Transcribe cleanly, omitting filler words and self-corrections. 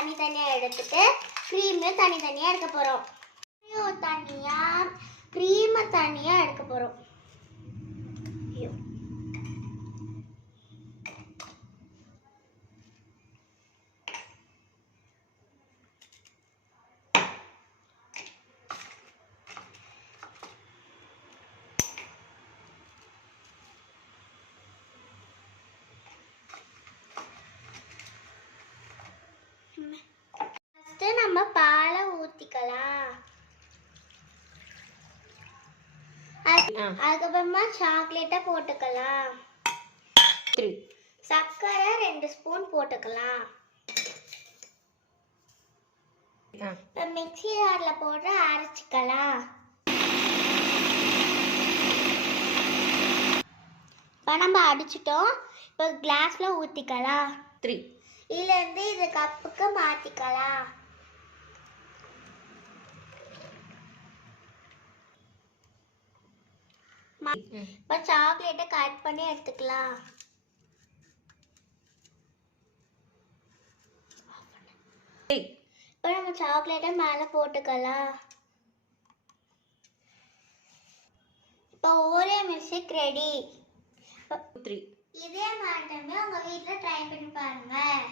தனித்தனியாக எடுத்துட்டு க்ரீமையும் தனித்தனியாக எடுக்க போகிறோம். தனியாக க்ரீமை தனியாக எடுக்க போகிறோம். ஃபஸ்ட்டு நம்ம பாலை ஊற்றிக்கலாம். அதுக்கப்புறமா சாக்லேட்டை போட்டுக்கலாம். சர்க்கரை 2 ஸ்பூன் போட்டுக்கலாம். இப்போ மிக்ஸி ஜாரில் போட்டு அரைச்சிக்கலாம். இப்போ நம்ம அடிச்சிட்டோம். இப்போ கிளாஸில் ஊற்றிக்கலாம். இதுலேருந்து இது கப்புக்கு மாற்றிக்கலாம். இப்போ சாக்லேட்டை கட் பண்ணி எடுத்துக்கலாம். இப்போ நம்ம சாக்லேட்டை மேலே போட்டுக்கலாம். இப்போ ஓரியோ மில்க்ஷேக் ரெடி. இதே மாதிரி உங்கள் வீட்டில் ட்ரை பண்ணி பாருங்கள்.